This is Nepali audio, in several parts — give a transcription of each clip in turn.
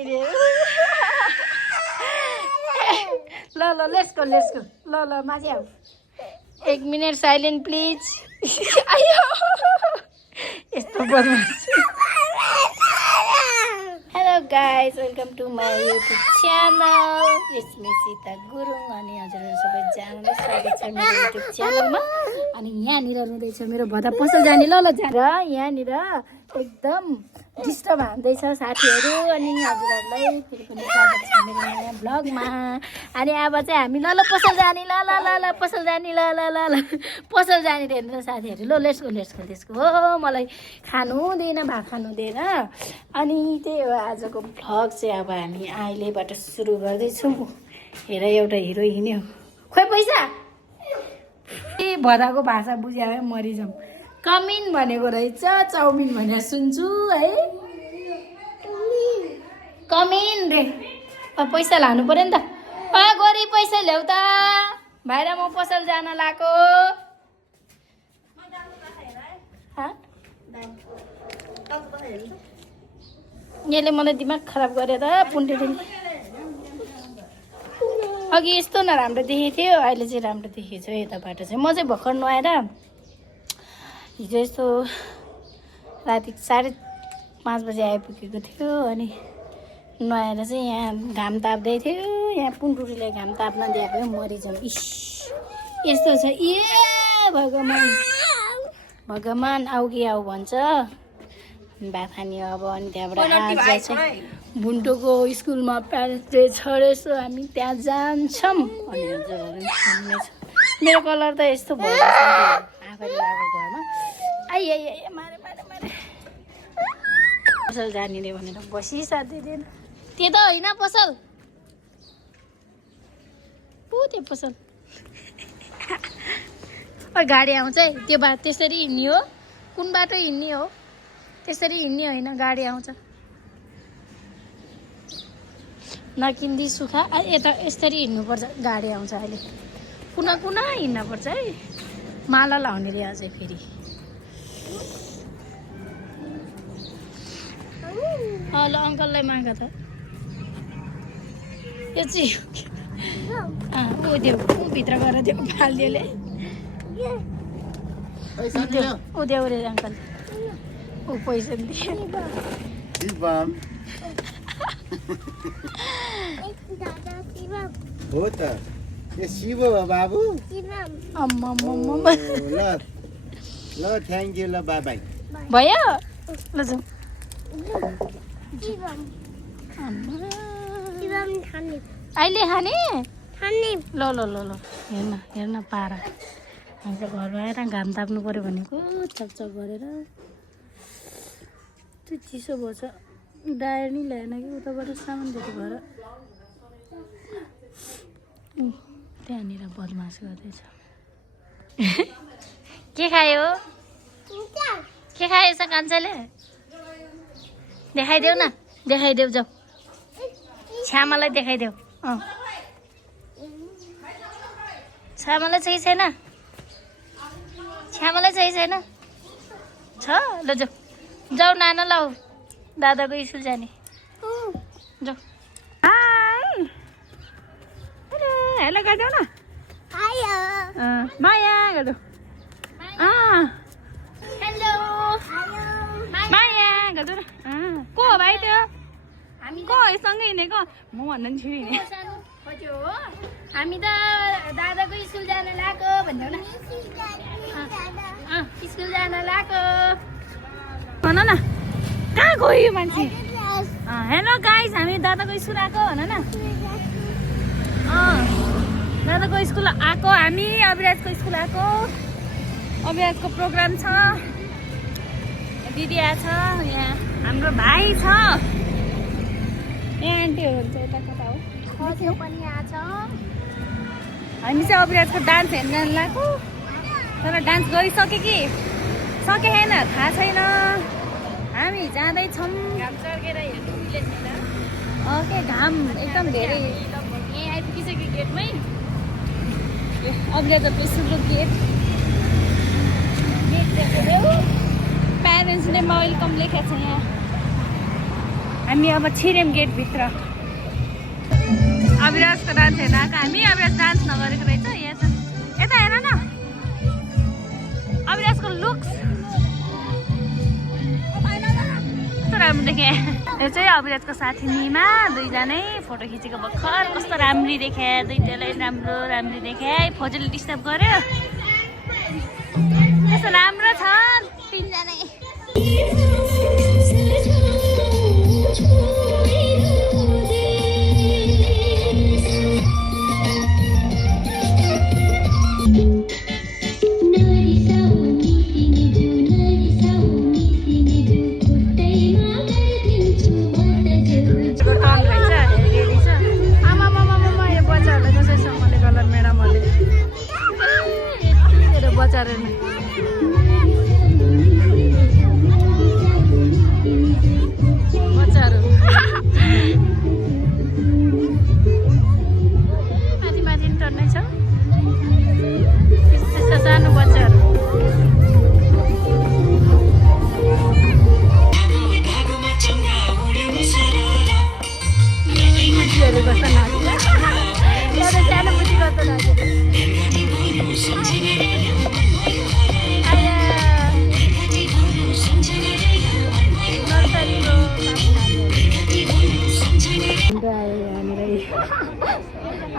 यहाँनिर ल ल लेट्स गो ल ल माथि आऊ 1 मिनट साइलेन्ट प्लिज आयो यस्तो बदमास hello guys welcome to my YouTube channel it's me Sita Gurung अनि हजुरहरू सबैजनालाई स्वागत छ मेरो युट्युब च्यानलमा अनि यहाँनिर रुँदैछ मेरो भदा पसल जाने ल र यहाँनिर एकदम डिस्टर्ब हान्दैछ साथीहरू अनि हजुरहरूलाई फेरि पनि स्वागत छ मेरो नयाँ भ्लगमा अनि अब चाहिँ हामी ल पसल जाने ल पसल जाने ल पसल जाने रे हेर्नु साथीहरू ल लेट्स गो हो मलाई खानु हुँदैन भात खानु हुँदैन अनि त्यही हो आजको भ्लग चाहिँ अब हामी अहिलेबाट सुरु गर्दैछौँ हेर एउटा हिरो हिँड्यो खोइ पैसा ए भदाको भाषा बुझ्यो है मरिजाउँ कमिन भनेको रहेछ चाउमिन भनेर सुन्छु है कमिन रे पैसा लानु पर्यो नि त गोरी पैसा ल्याउ त भाइ र म पसल जान लाएको यसले मलाई दिमाग खराब गरे त पुन्टेले अघि यस्तो नराम्रो देखेको थियो अहिले चाहिँ राम्रो देखेको छ यता बाटो चाहिँ म चाहिँ भर्खर नुहाएर हिजो यस्तो राति 5:30 बजे आइपुगेको थियो अनि नुहाएर चाहिँ यहाँ घाम ताप्दै थियो यहाँ पुनटुरीले घाम ताप्न दिएको मरिजाउँ इस यस्तो छ ए भगवान् आऊ कि आऊ भन्छ भात खाने अब अनि त्यहाँबाट आज चाहिँ बुन्टोको स्कुलमा प्यारेन्ट्स डे छ रहेछ हामी त्यहाँ जान्छौँ अनि हजुरहरू मेरो कलर त यस्तो भयो आफैले लगाएको घरमा आइ मारे पसल जाने रे भनेर बसिसाध्दैन त्यो त होइन पसल त्यो पसल गाडी आउँछ है त्यो बाटो त्यसरी हिँड्ने हो कुन बाटो हिँड्ने हो त्यसरी हिँड्ने होइन गाडी आउँछ नकिन्दी सुखा यता यसरी हिँड्नुपर्छ गाडी आउँछ अहिले कुना हिँड्नुपर्छ है माला लाउने रे अझै फेरि ल अङ्कललाई माग त यो चाहिँ भित्र गएर त्यो फालिदियोले उद्यो रे अङ्कल ऊ पैसा दियो हो त यो शिव हो बाबु ल थ्याङ्क यू ल बाई बाई भयो ल जाउँ अहिले खाने ल हेर्न पारा हाम्रो घरमा आएर घाम ताप्नु पर्यो भनेको चकचक गरेर त्यो चिसो भएछ डायर नि ल्याएन कि उताबाट सामान दिएको भएर त्यहाँनिर बदमास गर्दैछ के खायो कान्छाले देखाइदेऊ न देखाइदेऊ जाऊ छ्यामालाई देखाइदेऊ छ्यामालाई चाहिँ छैन छ ल जाऊ नाना लाऊ दादाको स्कुल जाने जाऊ हेलो गरिदेऊ न माया गरिदेऊ हेलो माया गरिदेऊ न को हो भाइ त्यो को सँगै हिँडेको म भन्दा नि छिउ हिँडे हामी त दादाको स्कुल जान लाएको भन्देऊ न स्कुल जान लाएको भन न कहाँ गयो मान्छे हेलो गाइस हामी दादाको स्कुल आएको भन न दादाको स्कुल आएको हामी अभिराजको स्कुल आएको अभिराजको प्रोग्राम छ दिदी आएछ यहाँ हाम्रो भाइ छ यहाँ आन्टी हुनुहुन्छ यता कता हो त्यो पनि आएछ हामी चाहिँ अभिराजको डान्स हेर्न जानु लाग्यो तर डान्स गरिसके कि सके छैन थाहा छैन हामी जाँदैछौँ घाम चर्केर हेर्नु मिलेन ओके घाम एकदम धेरै यहाँ आइपुगिसक्यो गेटमै अभिराजको स्कुलको गेट देख्दै प्यारेन्ट्सले वेलकम लेखेको छ यहाँ हामी अब छिर्यौँ गेटभित्र। अविराजको डान्स हेर्न आएको हामी। अविराज डान्स नगरेको रहेछ। यता हेर न अविराजको लुक्स कस्तो राम्रो देखेँ। यो चाहिँ अविराजको साथी निमा, दुईजनै फोटो खिचेको भर्खर। कस्तो राम्री देखे, दुईटालाई राम्री देखे। फोटोले डिस्टर्ब गर्यो। कस्तो राम्रो छ तिनजनै।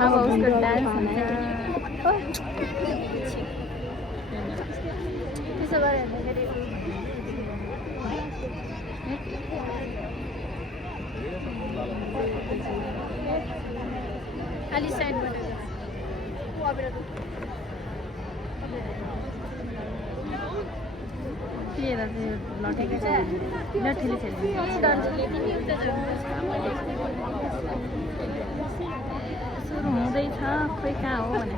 अब उसको डान्स हुन्छ। त्यसो गऱ्यो भने अलि साइडबाट लटेको छ लठीले सुरु हुँदैछ खोइ कहाँ हो भने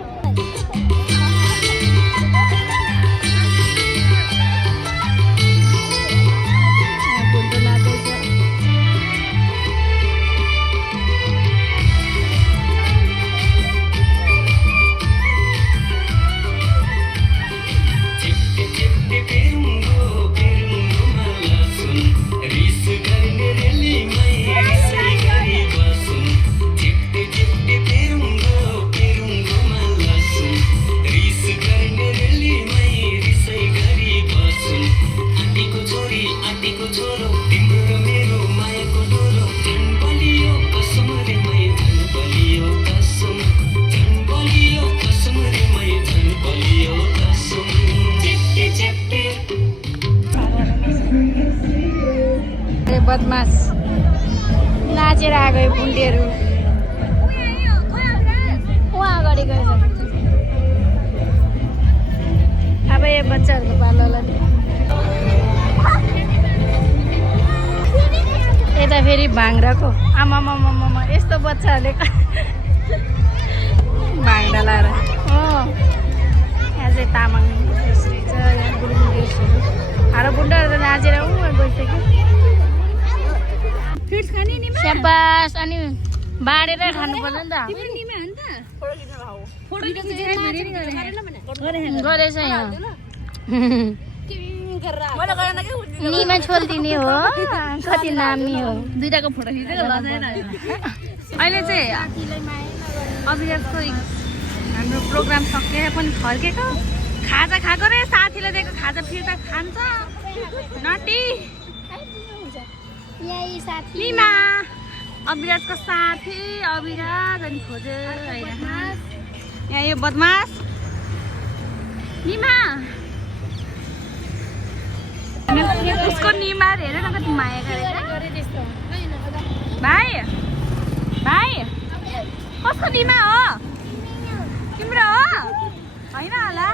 बदमास नाचेर आएको बुन्डेहरू उहाँ अगाडि गएछ। अब यो बच्चाहरूको पालोलाई यता फेरि भाङ्राको आमामामामा यस्तो बच्चाहरूले भाङ्रा लाएर यहाँ चाहिँ तामाङ रहेछ यहाँ गुरुङ ड्रेसहरू हारो बुन्डाहरू त नाचेर गइसक्यो। स्याबास अनि बाँडेर खानुपर्छ नि त गरेछ यहाँ निमा छोलिदिने हो कति नामी हो दुइटाको फोटो खिचेको अहिले चाहिँ अविराजको हाम्रो प्रोग्राम सकिएर पनि फर्केको खाजा खाएको रे साथीले दिएको खाजा फिर्ता खान्छ नटी निमा अविराजको साथी अविराज अनि खोजे यहाँ यो बदमास निमा उसको निमा हेर न कति माया गरेको भाइ भाइ कसको निमा हो तिम्रो हो होइन होला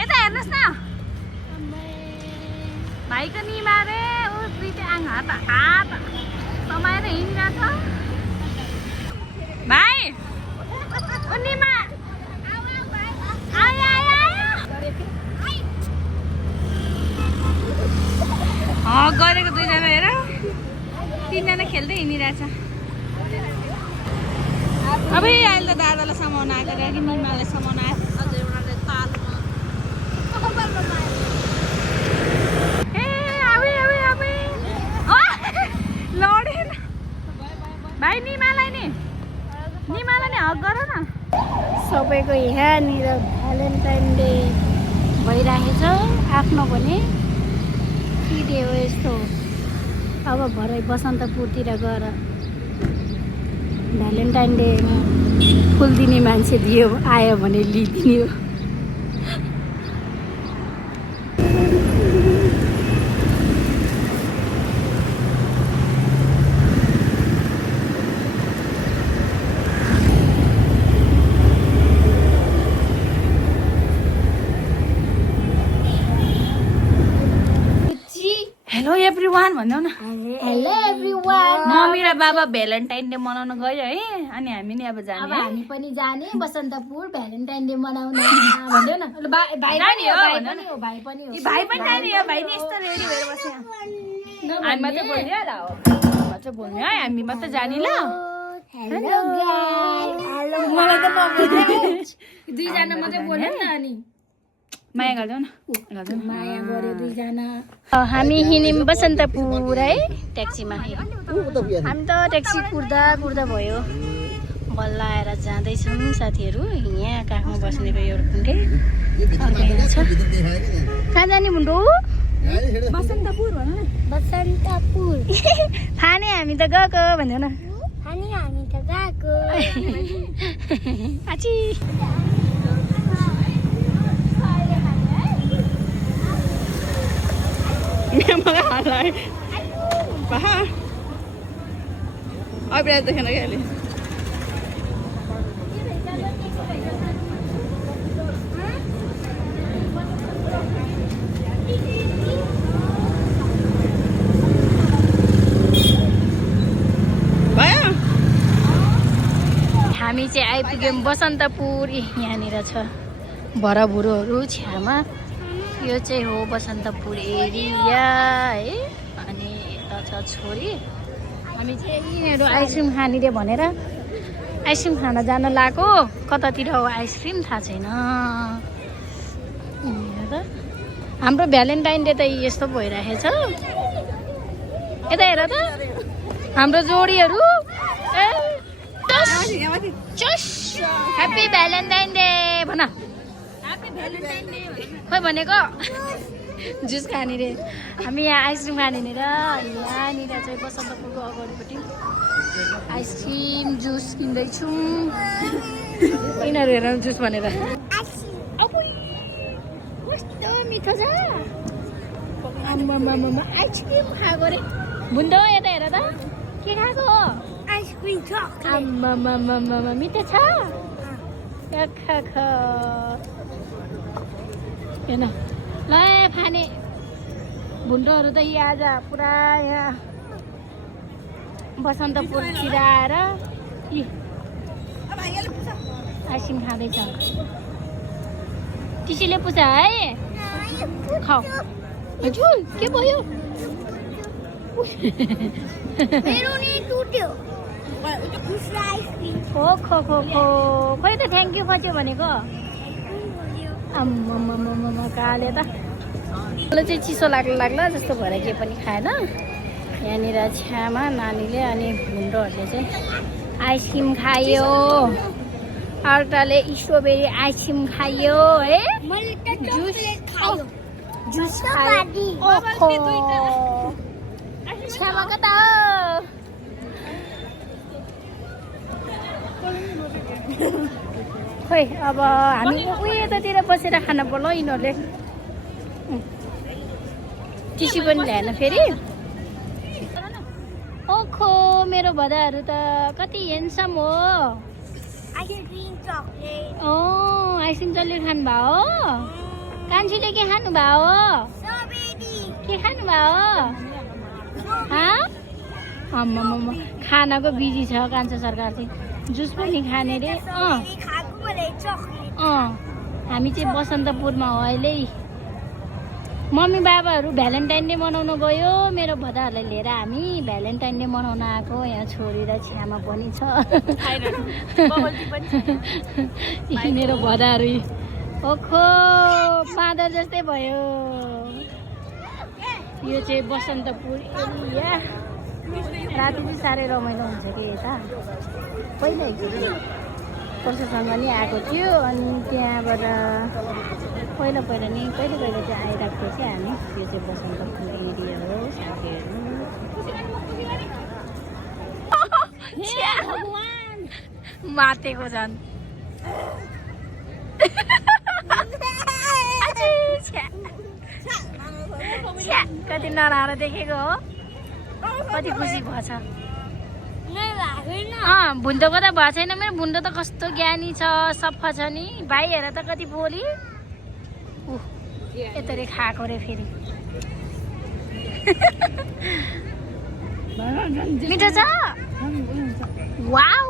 यता हेर्नुहोस् न भाइको निमा रे ऊ दुईटा आङ हात समाएर हिँडिरहेछ भाइ ओ निमा गरेको दुईजना हेर तिनजना खेल्दै हिँडिरहेछ। अब अहिले त दादालाई समाउन आएको कि निमालाई समाउन आएको अझै उनीहरूले तालमा सबैको यहाँनिर भ्यालेन्टाइन डे भइरहेछ। आफ्नो भने के डे हो यस्तो। अब भरे बसन्तपुरतिर गएर भ्यालेन्टाइन डेमा फुल दिने मान्छे दियो आयो भने लिइदिने हो। हेलो एभ्रिवान भन्नु न। Hello everyone. मम्मी र बाबा भ्यालेन्टाइन डे मनाउन गयो है, अनि हामी नि अब अब जाने। हामी पनि जाने बसन्तपुर भ्यालेन्टाइन डे मनाउन भन्यो न। भाइ जाने हो, भाइ भन पनि हो, भाइ पनि हो। भाइ पनि जाने हो, भाइ नि यस्तो रेडी भएर बस्यो। हामी मात्रै बोल्ने ल, मात्रै बोल्ने है, हामी मात्रै जाने ल। Hello guys. मलाई त दुईजना मात्रै बोल्यो नि त अनि माया गरिदेऊ न, गरिदेऊ न। माया गर्यो दुईजना। हामी हिँड्यौँ बसन्तपुर है ट्याक्सीमा। हामी त ट्याक्सी कुर्दा भयो। बल्ल आएर जाँदैछौँ साथीहरू। यहाँ काखमा बस्नेको एउटा कुन्टे छ। कहाँ जाने मुन्डो? बसन्तपुर भन न। बसन्तपुर। खाने हामी त गएको भन्यो न। हामी त गएको। आची मलाई हात लाग्यो। अब देखेन क्या अहिले। हामी चाहिँ आइपुग्यौँ बसन्तपुर। यहाँनिर छ भरभुरोहरू छ्यामा। यो चाहिँ हो बसन्तपुर एरिया है। अनि यता छ छोरी। हामी चाहिँ यिनीहरू आइसक्रिम खाने रे भनेर आइसक्रिम खान जान लागेको। कतातिर हो आइसक्रिम थाहा छैन। यहाँ त हाम्रो भ्यालेन्टाइन डे त यस्तो भइरहेछ। यता हेर त हाम्रो जोडीहरू। ह्याप्पी भ्यालेन्टाइन डे भन। खोइ भनेको जुस खाने रे। हामी यहाँ आइसक्रिम खाने र यहाँनिर चाहिँ बसन्तपुरको अगाडिपट्टि आइसक्रिम जुस किन्दैछौँ। यिनीहरू हेर जुस भनेर कस्तो मिठो छ। आइसक्रिम खाएको रे बुन्डो। यता हेर त के खाएको? Ice cream chocolate. आम्मामामामा मिठो छ। हेर्न ल खाने भुन्डोहरू त यहाँ आज पुरा यहाँ बसन्तपुरतिर आएर आइसक्रिम खाँदैछ। टिसीले पुछ है खाऊ। हजुर के भयो? मेरो नि टुट्यो। खो खो खो खो खोइ त थ्याङ्क यू खोज्यो भनेको। आम्मामामामा काले त मलाई चाहिँ चिसो लाग्ला जस्तो भएर के पनि खाएन। यहाँनिर छ्यामा नानीले अनि भुन्डोहरूले चाहिँ आइसक्रिम खायो। अर्काले स्ट्रबेरी आइसक्रिम खायो है। जुस खायो। छ्यामा कता हो? खोइ अब हामी यतातिर बसेर खान पर्ला। यिनीहरूले टिसी पनि ल्याएन फेरि। ओखो मेरो भदाहरू त कति हेन्सम हो। Ice cream chocolate. आइसक्रिम चकलेट खानुभयो हो? कान्छीले के खानुभयो हो? स्ट्रबेरी। के खानुभयो हो? आम्मामामा खानाको बिजी छ कान्छा सरकार चाहिँ। जुस पनि खाने रे। हामी चाहिँ बसन्तपुरमा हो अहिले। मम्मी बाबाहरू भ्यालेन्टाइन डे मनाउन गयो। मेरो भदाहरूलाई लिएर हामी भ्यालेन्टाइन डे मनाउन आएको। यहाँ छोरी र छ्यामा पनि छ। मेरो भदाहरू ओखो बाँदर जस्तै भयो। यो चाहिँ बसन्तपुर एरिया। राति चाहिँ साह्रै रमाइलो हुन्छ कि यता। पहिला वर्षसँग नि आएको थियो अनि त्यहाँबाट पहिला नि कहिले चाहिँ आइरहेको थियो चाहिँ हामी त्यो चाहिँ बसन्तपुर एरिया हो साथीहरू मातेको झन् कति नराम्रो देखेको हो कति खुसी भएछ भुन्डोको त भएको छैन मेरो भुन्डो त कस्तो ज्ञानी छ सफा छ नि भाइ हेर त कति बोली यतरी खाएको रे फेरि मिठो छ वाउ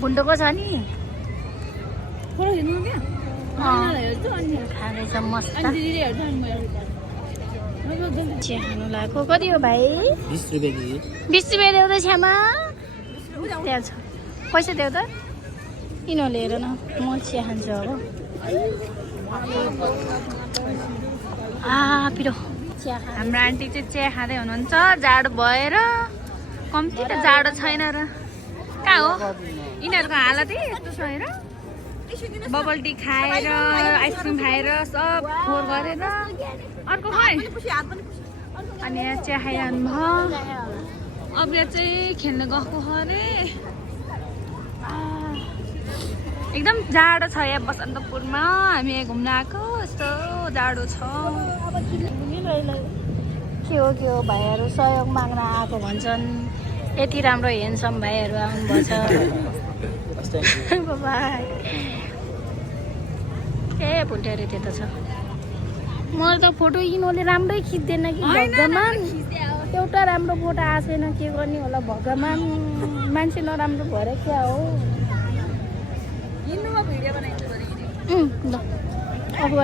भुन्डोको छ नि खाँदैछ मस्त चिया खानु लाग्यो कति हो भाइ 20 रुपैयाँ दिदी 20 रुपियाँ देऊ त छ्यामा त्यहाँ छ पैसा देऊ त किन लिएर न म चिया खान्छु अब पिरो चिया खा हाम्रो आन्टी चाहिँ चिया खाँदै हुनुहुन्छ जाडो भएर कम्ती त जाडो छैन र कहाँ हो यिनीहरूको हालत यस्तो छ हेर बबल टी खाएर आइसक्रिम खाएर सब फोहोर गरेर अर्को खै अनि यहाँ चिया खाइरहनु भयो अब यहाँ चाहिँ खेल्न गएको अरे एकदम जाडो छ यहाँ बसन्तपुरमा हामी यहाँ घुम्न आएको यस्तो जाडो छ के हो भाइहरू सहयोग माग्न आएको भन्छन् यति राम्रो हेन्सम भाइहरू आउनुभएछ बाई ए भुन्टेहरू त्यो त छ मलाई त फोटो यिनीहरूले राम्रै खिच्दैन कि भगवान् एउटा राम्रो फोटो आएको छैन के गर्ने होला भगवान् मान्छे नराम्रो भएर क्या हो ल अब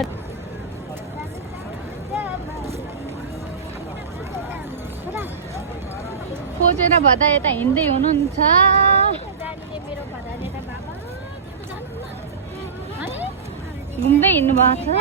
खोजेर भदा यता हिँड्दै हुनुहुन्छ घुम्दै हिँड्नु भएको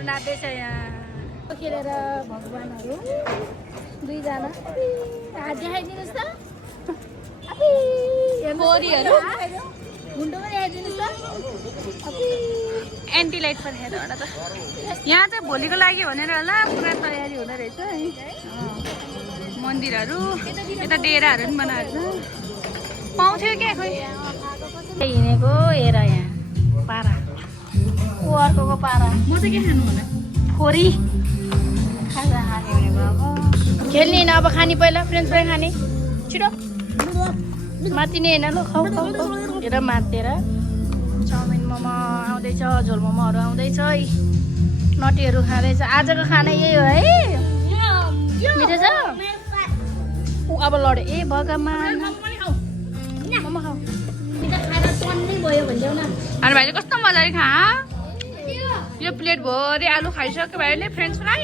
नाच्दैछ यहाँ खेलेर भगवानहरू दुईजना हात देखाइदिनुहोस् त छोरीहरू भुन्डो पनि देखाइदिनुहोस् त एन्टी लाइट पनि हेर एउटा त यहाँ चाहिँ भोलिको लागि भनेर होला पुरा तयारी हुँदो रहेछ है मन्दिरहरू यता डेराहरू पनि बनाएको छ पाउँथ्यो क्या खोइ हिँडेको हेर यहाँ पारा ऊ अर्को पारा म चाहिँ के खानु होला खोरी खाजा खाने भनेको अब खेल्ने होइन अब खाने पहिला फ्रेन्च फ्राई खाने छिटो मातिने होइन ल खाऊ हेर मातेर चाउमिन मोमो आउँदैछ झोल मोमोहरू आउँदैछ नटीहरू खाँदैछ आजको खाना यही हो है मिठो छ ऊ अब लड्यो ए भगवान् मोमो खाऊ खाना टन्नै भयो भनिदेऊ न अनि भाइले कस्तो मजाले खा यो प्लेट भरि आलु खाइसक्यो भाइले फ्रेन्च फ्राई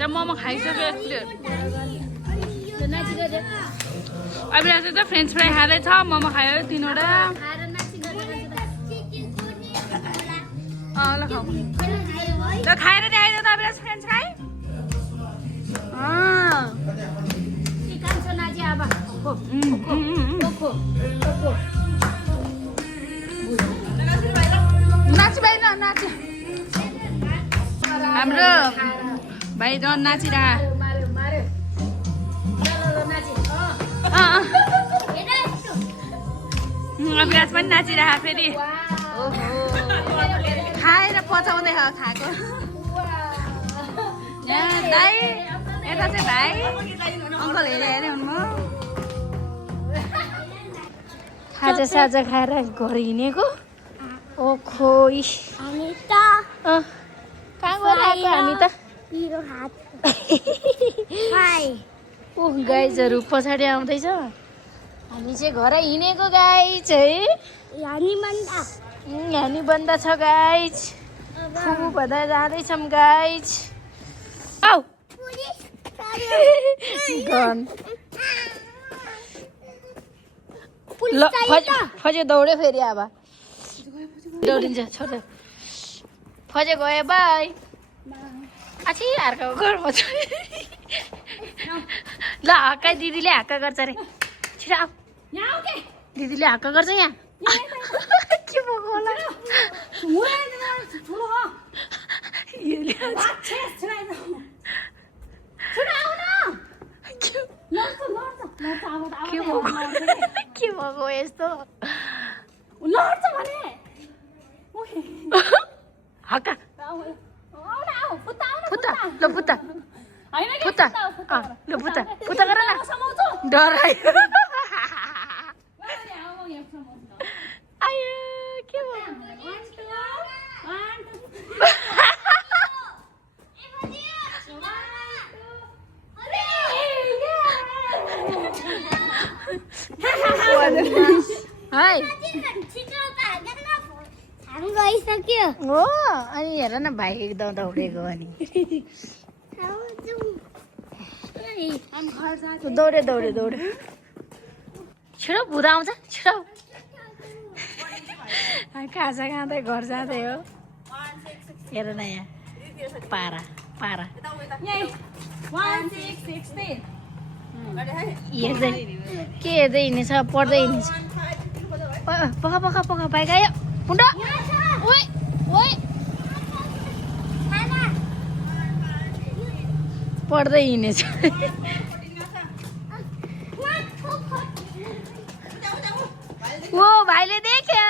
र मोमो खाइसक्यो एक प्लेट अभिलाषले त फ्रेन्च फ्राई खाँदैछ मोमो खायो 3वटा ल खाऊ ल खाएर ल्याएर त अभिलाष फ्रेन्च फ्राई नाच भाइ न नाच हाम्रो भाइ झन् नाचिरह अभिलाष पनि नाचिरह फेरि खाएर पचाउँदै खाएको दाइ यता चाहिँ भाइ अङ्कल हेरे हेरे हुनुभयो खाजा साजा खाएर घर हिँडेको ओ खोइ कहाँ गएर आएको हामी त गाइजहरू पछाडि आउँदैछ हामी चाहिँ घर हिँडेको गाइज है यानी मन्दा हामी बन्द छ गाइज फुपू भन्दा जाँदैछौँ गाइज आऊ गन ल फजे दौड्यो फेरि अब दौडिन्छ छोड्यो फजे गयो बाई आछि अर्को घरमा छ ल हक्का दिदीले हक्का गर्छ रे छिरा आऊ दिदीले हक्का गर्छ यहाँ के भएको होला के भएको यस्तो हक्का पुत्ता ल पुत्ता पुत्ता ल पुत्ता पुत्ता गर न डरायो आयो के हाय हामी गइसक्यो हो अनि हेर न भाइ एकदम दौडेको अनि दौडे दौडे दौडे छिटो भुदा आउँछ छिटो खाजा खाँदै घर जाँदै हो हेर न यहाँ पारा पारा हेर्दै के हेर्दै हिँड्नेछ पढ्दै हिँड्नेछ पख पख पख बाइक आयो पुण्ड ओइ ओइ पढ्दै हिँड्नेछ ओ भाइले देख्यो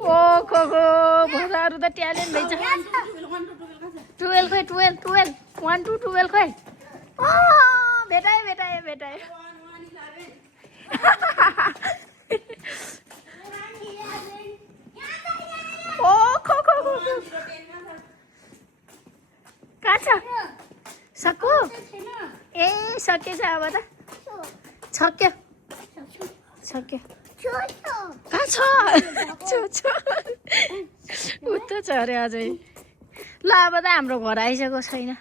ओ खो भजाहरू त ट्यालेन्ट रहेछ 12 खोइ 12 1 to 12 खोइ भेटायो भेटायो भेटायो ओ खो कहाँ छ सक्यो ए सकेछ अब त सक्यो सक्यो कहाँ छ उता छ अरे अझै ल अब त हाम्रो घर आइसकेको छैन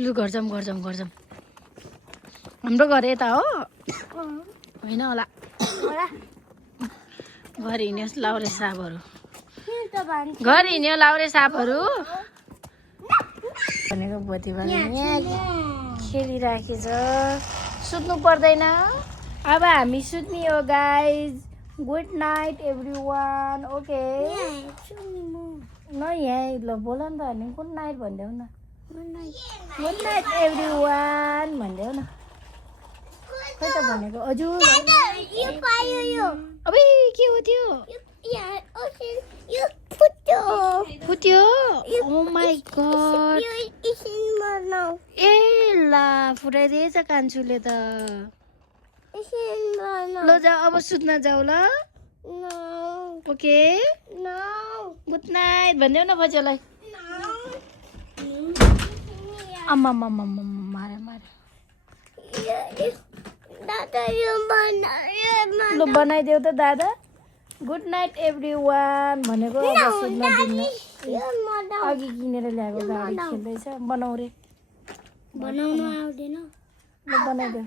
लु घर जाउँ हाम्रो घर यता हो होइन होला घर हिँड्यो लाउरे सापहरू घर हिँड्यो लाउरे सापहरू भनेको बोती भने यहाँ खेलिराखेछ सुत्नु पर्दैन अब हामी सुत्ने हो guys good night everyone okay न यहाँ ल बोल नि त हामी गुड नाइट भनिदेऊ न गुड नाइट एभ्रिवान भनिदेऊ न खै त भनेको हजुर अबे के हो त्यो फुट्यो ओ माई गॉड ए ला फुटाइदिएछ कान्छुले त ल जाऊ अब सुत्न जाऊ ल ओके गुड नाइट भनिदेऊ न बच्चालाई आम्मा मारे ल बनाइदेऊ त दादा गुड नाइट एभ्रिवान भनेको अब सुत्न दिन्न अघि किनेर ल्याएको गाडी खेल्दैछ बनाऊ रे बनाउनु आउँदैन ल बनाइदेऊ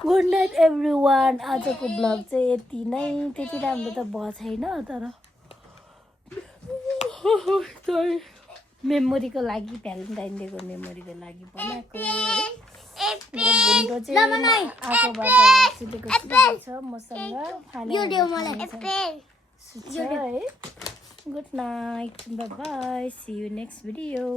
गुड नाइट एभ्रिवान आजको ब्लग चाहिँ यति नै त्यति राम्रो त भयो छैन तर मेमोरीको लागि भ्यालेन्टाइन डेको मेमोरीको लागि बनाएको मेरो बुन्डो चाहिँ आगोबाट सुतेको छ मसँग खाना सुत्छ है good night bye bye see you next video